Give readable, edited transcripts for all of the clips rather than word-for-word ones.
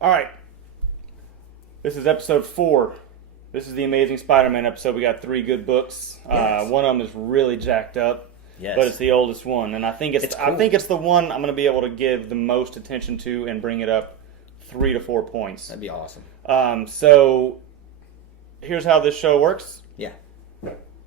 All right. This is episode 4. This is the Amazing Spider-Man episode. We got 3 good books. Yes. One of them is really jacked up, but it's the oldest one, and I think it's cool. the one I'm going to be able to give the most attention to and bring it up 3 to 4 points. That'd be awesome. So here's how this show works. Yeah.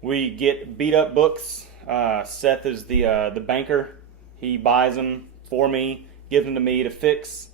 We get beat up books. Seth is the banker. He buys them for me, gives them to me to fix.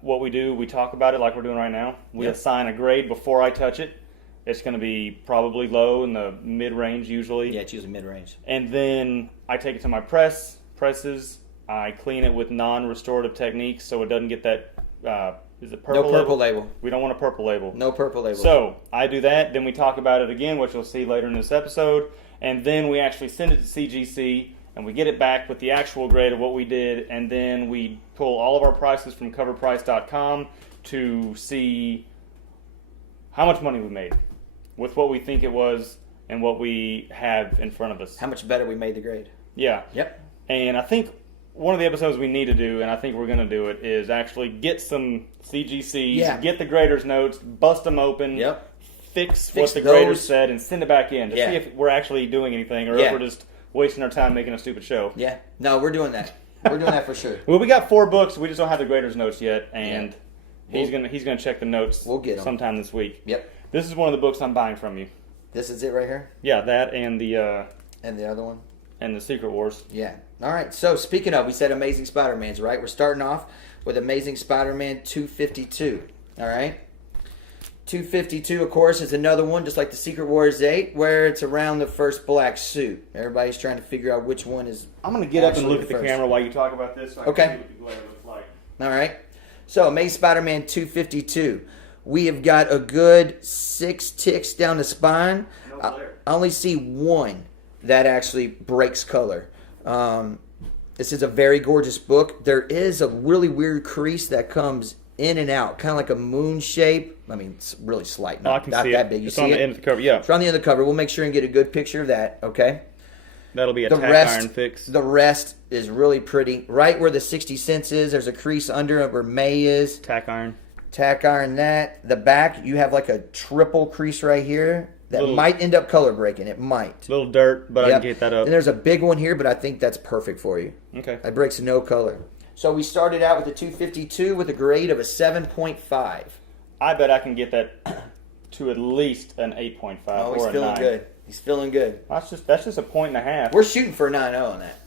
What we do, we talk about it like we're doing right now. We assign a grade before I touch it. It's going to be probably low in the mid-range usually. Yeah, it's usually mid-range. And then I take it to my presses. I clean it with non-restorative techniques so it doesn't get that, is it purple? No purple label. We don't want a purple label. No purple label. So I do that, then we talk about it again, which you'll see later in this episode, and then we actually send it to CGC, and we get it back with the actual grade of what we did, and then we pull all of our prices from coverprice.com to see how much money we made with what we think it was and what we have in front of us. How much better we made the grade. Yeah. Yep. And I think one of the episodes we need to do, and I think we're going to do it, is actually get some CGCs, get the grader's notes, bust them open, fix what the grader said, and send it back in to see if we're actually doing anything or if we're just wasting our time making a stupid show. Yeah. No, we're doing that. We're doing that for sure. Well, we got 4 books. We just don't have the grader's notes yet, and he's gonna check the notes. We'll get them sometime this week. Yep. This is one of the books I'm buying from you. This is it right here? Yeah, that and the other one? And the Secret Wars. Yeah. All right. So, speaking of, we said Amazing Spider-Mans, right? We're starting off with Amazing Spider-Man 252. All right? 252, of course, is another one, just like the Secret Wars 8, where it's around the first black suit. Everybody's trying to figure out which one is. I'm going to get up and look at the camera while you talk about this so I can see what the glare looks like. All right. So, Amazing Spider-Man 252. We have got a good 6 ticks down the spine. No glare. I only see one that actually breaks color. This is a very gorgeous book. There is a really weird crease that comes in and out, kind of like a moon shape. I mean, it's really slight, not that big. You it's see on the it? end of the cover, yeah. It's on the end of the cover. We'll make sure and get a good picture of that, okay? That'll be a the tack rest, iron fix. The rest is really pretty. Right where the 60 cents is, there's a crease under where May is. Tack iron. Tack iron that. The back, you have like a triple crease right here that might end up color breaking. It might. Little dirt, but I can get that up. And there's a big one here, but I think that's perfect for you. Okay. That breaks no color. So we started out with the 252 with a grade of a 7.5. I bet I can get that to at least an 8.5 oh, or he's a feeling 9. good. He's feeling good. That's just a point and a half. We're shooting for a 9.0 on that.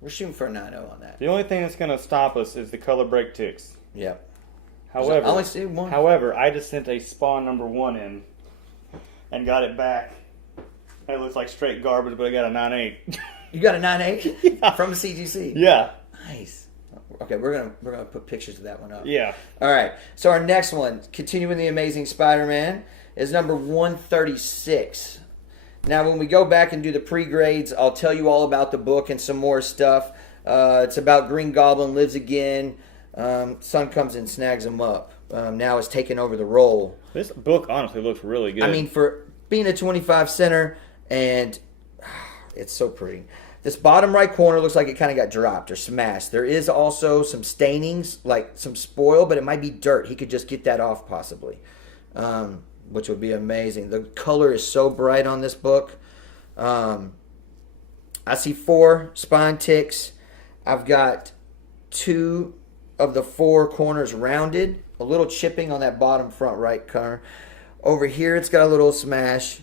We're shooting for a 9.0 on that. The only thing that's going to stop us is the color break ticks. Yep. However, I only see one. However, I just sent a Spawn number 1 in and got it back. It looks like straight garbage, but I got a 9.8. You got a 9.8 from a CGC. Yeah. Nice. Okay, we're gonna put pictures of that one up. Yeah. All right. So our next one, continuing the Amazing Spider-Man, is number 136. Now, when we go back and do the pre-grades, I'll tell you all about the book and some more stuff. It's about Green Goblin lives again. Son comes and snags him up. Now is taking over the role. This book honestly looks really good. I mean, for being a 25 center, and it's so pretty. This bottom right corner looks like it kind of got dropped or smashed. There is also some stainings, like some spoil, but it might be dirt. He could just get that off possibly, which would be amazing. The color is so bright on this book. I see 4 spine ticks. I've got 2 of the 4 corners rounded. A little chipping on that bottom front right corner. Over here, it's got a little smash.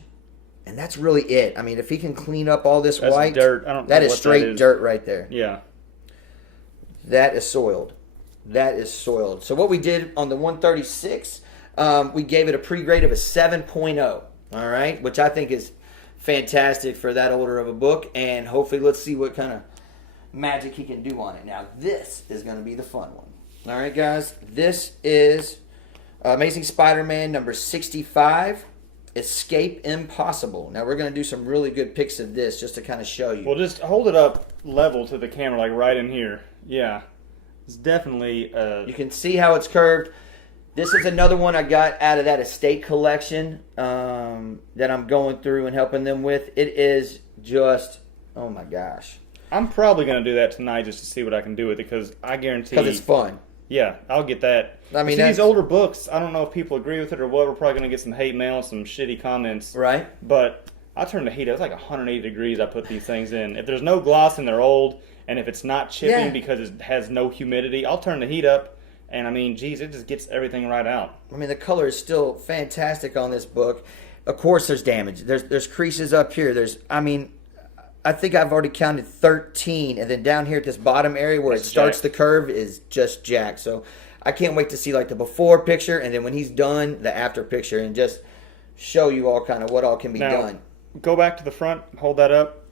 And that's really it. I mean, if he can clean up all this white, dirt. I don't know that is what straight that is. dirt right there. Yeah. That is soiled. That is soiled. So what we did on the 136, we gave it a pre-grade of a 7.0. All right, which I think is fantastic for that older of a book. And hopefully, let's see what kind of magic he can do on it. Now, this is going to be the fun one. All right, guys. This is Amazing Spider-Man number 65. Escape Impossible. Now we're going to do some really good pics of this just to kind of show you. Well, just hold it up level to the camera, like right in here. Yeah. It's definitely... You can see how it's curved. This is another one I got out of that estate collection that I'm going through and helping them with. It is just, oh my gosh. I'm probably going to do that tonight just to see what I can do with it because I guarantee... Because it's fun. Yeah, I'll get that. I mean, see, these older books, I don't know if people agree with it or what. We're probably going to get some hate mail, some shitty comments. Right. But I turn the heat up. It's like 180 degrees I put these things in. If there's no gloss and they're old, and if it's not chipping because it has no humidity, I'll turn the heat up. And, I mean, geez, it just gets everything right out. I mean, the color is still fantastic on this book. Of course, there's damage. There's creases up here. I think I've already counted 13, and then down here at this bottom area where it starts the curve is just jacked. So I can't wait to see like the before picture, and then when he's done, the after picture, and just show you all kind of what all can be done. Go back to the front, hold that up.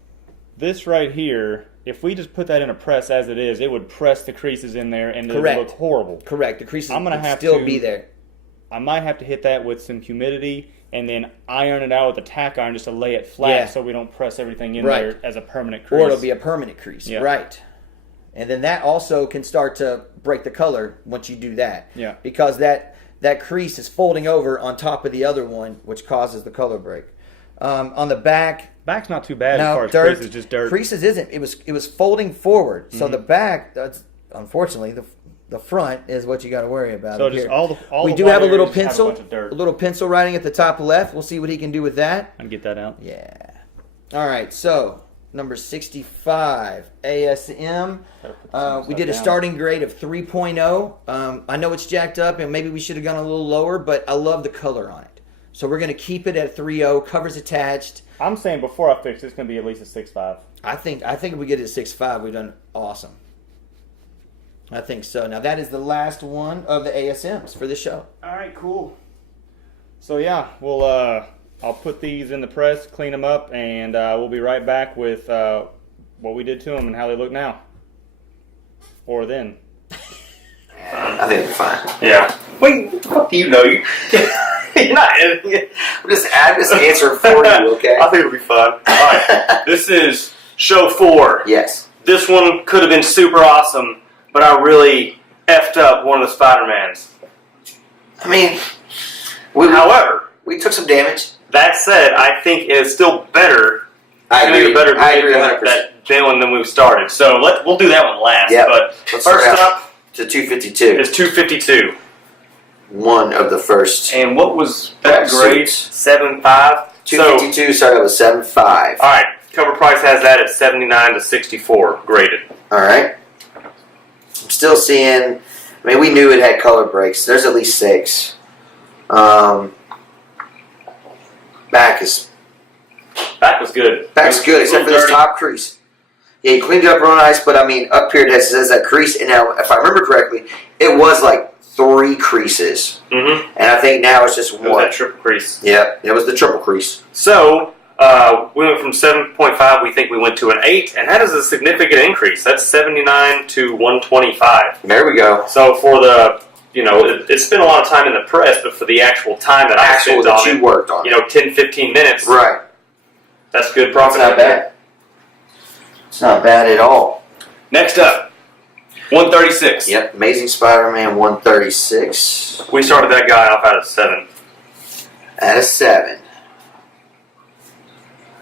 This right here, if we just put that in a press as it is, it would press the creases in there, and it would look horrible. Correct. The creases would still be there. I might have to hit that with some humidity and then iron it out with a tack iron just to lay it flat so we don't press everything in there as a permanent crease. Or it'll be a permanent crease. Yeah. Right. And then that also can start to break the color once you do that. Yeah. Because that crease is folding over on top of the other one, which causes the color break. On the back's not too bad as far as creases, just dirt. Creases isn't. It was folding forward. So the back, that's unfortunately the front is what you got to worry about. So just all we the do have a little areas pencil, have a bunch of dirt. a little pencil writing at the top left. We'll see what he can do with that. I can get that out. Yeah. All right. So number 65 ASM. We did a starting grade of 3.0. I know it's jacked up, and maybe we should have gone a little lower, but I love the color on it. So we're going to keep it at 3.0. Covers attached. I'm saying before I fix it, it's going to be at least a 6.5. I think if we get it at 6.5, we've done awesome. I think so. Now that is the last one of the ASMs for this show. All right, cool. So yeah, we'll I'll put these in the press, clean them up, and we'll be right back with what we did to them and how they look now, or then. I think they're fine. Yeah. Wait, what the fuck do you know? You're not editing it. I'm just answering for you, okay? I think it'll be fun. All right, this is show 4. Yes. This one could have been super awesome, but I really effed up one of the Spider-Mans. I mean, however, we took some damage. That said, I think it is still better. I agree. Better I agree 100%. that one than we've started. So we'll do that one last. Yep. But Let's first up to 252 is 252. One of the first. And what was that grade? 7.5. 252 started with 7.5. All right. Cover price has that at 79 to 64 graded. All right. I'm still seeing. I mean, we knew it had color breaks. There's at least 6. Back was good. Back's good, except for this top crease. Yeah, you cleaned it up real nice, but I mean, up here it says that crease, and now, if I remember correctly, it was like 3 creases. Mm-hmm. And I think now it's just 1. It was that triple crease. Yeah, it was the triple crease. So, we went from 7.5, we think we went to an 8, and that is a significant increase. That's 79 to 125. There we go. So for the, it spent a lot of time in the press, but for the actual time that I spent on it, worked on 10, 15 minutes. Right. That's good profit. It's not bad. It's not bad at all. Next up, 136. Yep, Amazing Spider-Man 136. We started that guy off at a 7. At a 7.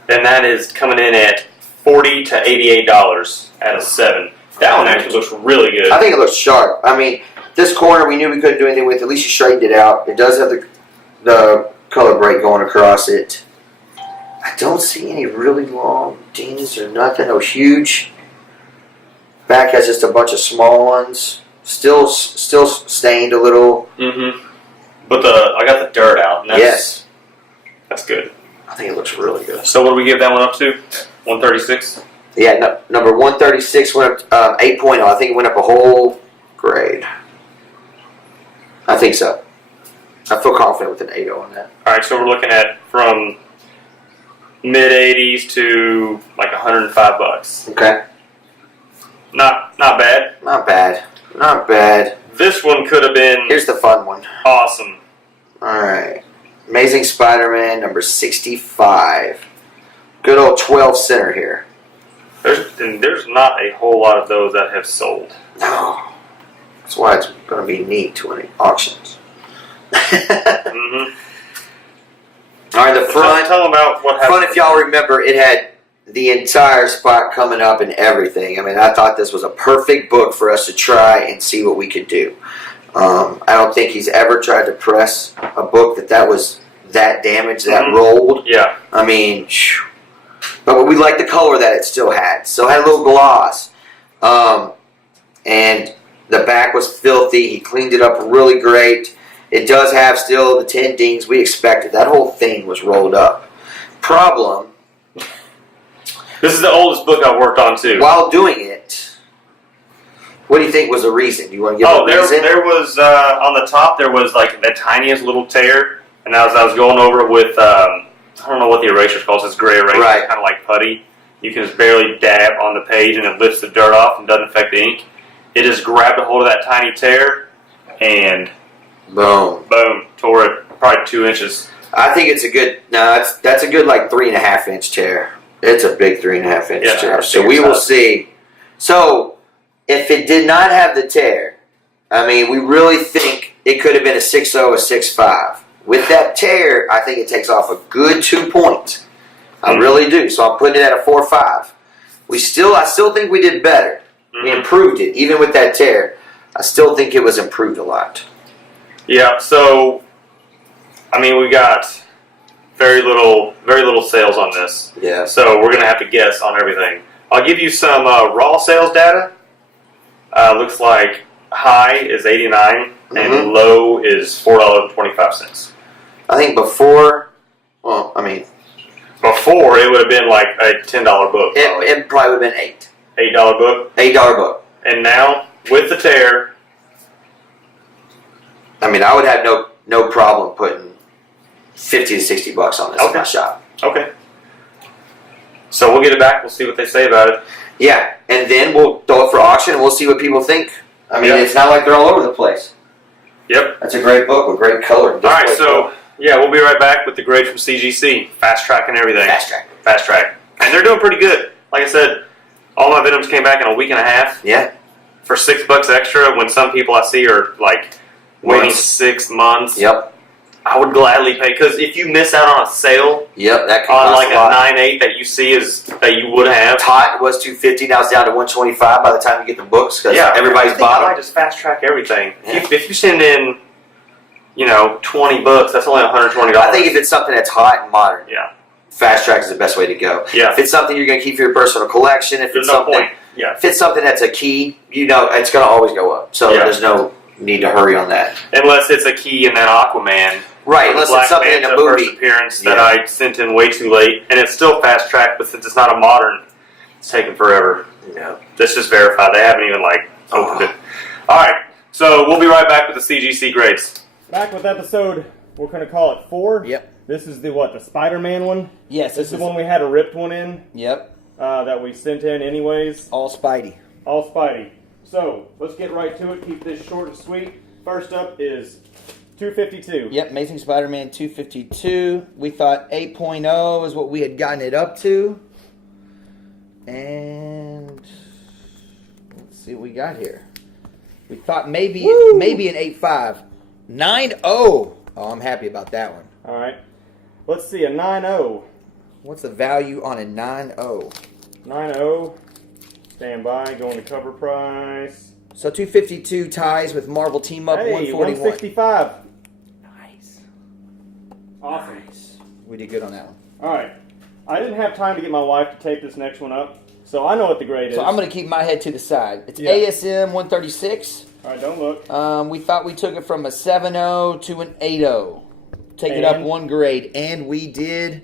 And that is coming in at $40 to $88 at a 7. That one actually looks really good. I think it looks sharp. I mean, this corner we knew we couldn't do anything with. At least you straightened it out. It does have the color break going across it. I don't see any really long dings or nothing. No huge. Back has just a bunch of small ones. Still stained a little. Mm-hmm. But I got the dirt out. And yes. That's good. I think it looks really good. So what do we give that one up to? 136? Yeah, number 136 went up 8.0. I think it went up a whole grade. I think so. I feel confident with an 8.0 on that. All right, so we're looking at from mid-80s to like $105. Okay. Not bad. Not bad. Not bad. This one could have been... Here's the fun one. Awesome. All right. Amazing Spider-Man number 65. Good old 12 center here. There's not a whole lot of those that have sold. No. That's why it's going to be neat to win auctions. Mm-hmm. All right, the front. Tell them about what happened. Front, if y'all remember, it had the entire spot coming up and everything. I mean, I thought this was a perfect book for us to try and see what we could do. I don't think he's ever tried to press a book that was that damaged, that rolled. Yeah. I mean, but we like the color that it still had. Still had a little gloss. And the back was filthy. He cleaned it up really great. It does have still the 10 dings we expected. That whole thing was rolled up. Problem. This is the oldest book I've worked on, too. While doing it, what do you think was the reason? Do you want to give a reason? There was, on the top, there was like the tiniest little tear. And as I was going over it with, I don't know what the eraser's called. It's gray eraser, right. Kind of like putty. You can just barely dab on the page and it lifts the dirt off and doesn't affect the ink. It just grabbed a hold of that tiny tear and boom, tore it probably 2 inches. I think it's a good. No, that's a good like 3.5 inch tear. It's a big 3.5 inch tear. So we will see. So if it did not have the tear, I mean, we really think it could have been a 6.0, a 6.5. With that tear, I think it takes off a good 2 points. I really do. So I'm putting it at a 4.5. I still think we did better. We improved it, even with that tear. I still think it was improved a lot. Yeah. So, I mean, we got very little sales on this. Yeah. So we're gonna have to guess on everything. I'll give you some raw sales data. Looks like high is 89 and low is $4.25. I think before it would have been like a $10 book. It probably would have been $8 book. $8 book. And now with the tear, I mean, I would have no problem putting $50 to $60 on this in my shop. Okay. So we'll get it back. We'll see what they say about it. Yeah, and then we'll throw it for auction and we'll see what people think. I mean, It's not like they're all over the place. Yep. That's a great book with great color. All right, so yeah, we'll be right back with the grade from CGC. Fast track and everything. Fast track. And they're doing pretty good. Like I said, all my Venoms came back in a week and a half. Yeah. For $6 extra, when some people I see are like waiting 6 months. Yep. I would gladly pay, because if you miss out on a sale, that could on cost like a 9.8 that you see that you would have. Tot was $250. Now it's down to $125 by the time you get the books because everybody's bought them. I just fast track everything. Yeah. If you send in, 20 books, that's only $120. I think if it's something that's hot and modern, fast track is the best way to go. Yeah. If it's something you're going to keep for your personal collection, if it's something that's a key, it's going to always go up. So there's no need to hurry on that. Unless it's a key and then Aquaman. Right, unless it's something in a movie. First appearance that I sent in way too late, and it's still fast tracked, but since it's not a modern, it's taking forever. Yeah. Let's just verify. They haven't even opened it. All right, so we'll be right back with the CGC grades. Back with episode, we're going to call it 4. Yep. This is the Spider-Man one? Yes. This is the one we had a ripped one in. Yep. That we sent in anyways. All Spidey. All Spidey. So, let's get right to it. Keep this short and sweet. First up is 252. Yep, Amazing Spider-Man 252. We thought 8.0 is what we had gotten it up to. And let's see what we got here. We thought maybe an 8.5. 9.0. Oh, I'm happy about that one. All right. Let's see, a 9.0. What's the value on a 9.0? 9.0. Stand by, going to cover price. So 252 ties with Marvel Team Up 141. 165. Nice. Awesome. Nice. We did good on that one. All right. I didn't have time to get my wife to take this next one up, so I know what the grade is. So I'm going to keep my head to the side. It's ASM 136. All right, don't look. We thought we took it from a 7.0 to an 8.0. Take it up one grade, and we did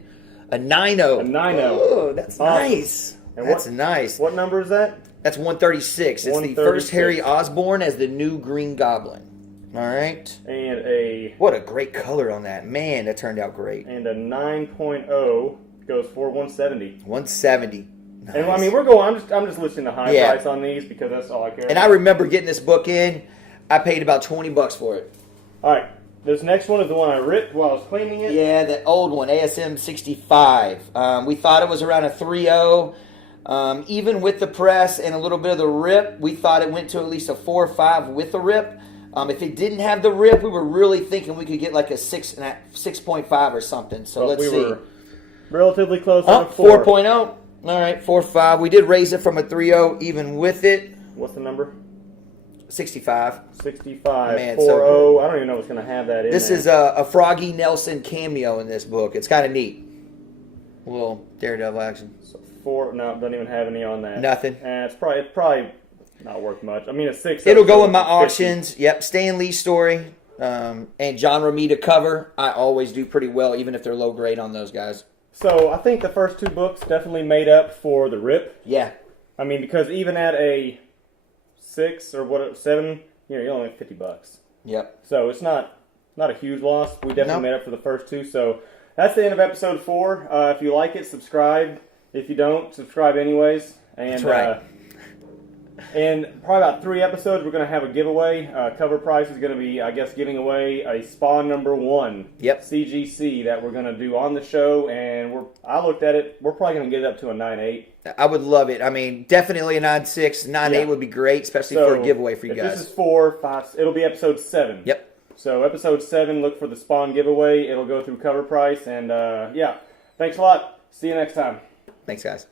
a 9.0. A 9.0. Oh, that's awesome. Nice. And that's nice. What number is that? That's 136. It's the first Harry Osborn as the new Green Goblin. All right. And what a great color on that. Man, that turned out great. And a 9.0 goes for 170. 170. Nice. And I mean, we're going. I'm just listing the high price on these because that's all I care about. And I remember getting this book in. I paid about $20 for it. All right. This next one is the one I ripped while I was cleaning it. Yeah, the old one, ASM 65. We thought it was around a 3.0. Even with the press and a little bit of the rip, we thought it went to at least a 4 or 5 with the rip. If it didn't have the rip, we were really thinking we could get like a 6.5 or something. So let's see. We were relatively close on a 4.0. All right, 4.5. We did raise it from a 3.0 even with it. What's the number? 65. 65. Man, 4.0. so I don't even know what's going to have that in This there. is a Froggy Nelson cameo in this book. It's kind of neat. A little Daredevil action. So 4. No, doesn't even have any on that. Nothing. It's probably not worth much. I mean, a 6. It'll go in my 50. auctions. Yep, Stan Lee story and John Romita cover. I always do pretty well, even if they're low grade on those guys. So I think the first 2 books definitely made up for the rip. Yeah. I mean, because even at a 6 or 7, you're only at $50. Yep. So it's not a huge loss. We definitely No. made up for the first 2. So that's the end of episode 4. If you like it, subscribe. If you don't, subscribe anyways. And, That's right. And probably about 3 episodes, we're going to have a giveaway. Cover price is going to be, I guess, giving away a Spawn number 1 Yep. CGC that we're going to do on the show. And I looked at it. We're probably going to get it up to a 9.8. I would love it. I mean, definitely a 9.6. 9.8 Yeah. would be great, especially for a giveaway for you if guys. This is 4, 5. It'll be episode 7. Yep. So episode 7, look for the Spawn giveaway. It'll go through cover price. And yeah, thanks a lot. See you next time. Thanks, guys.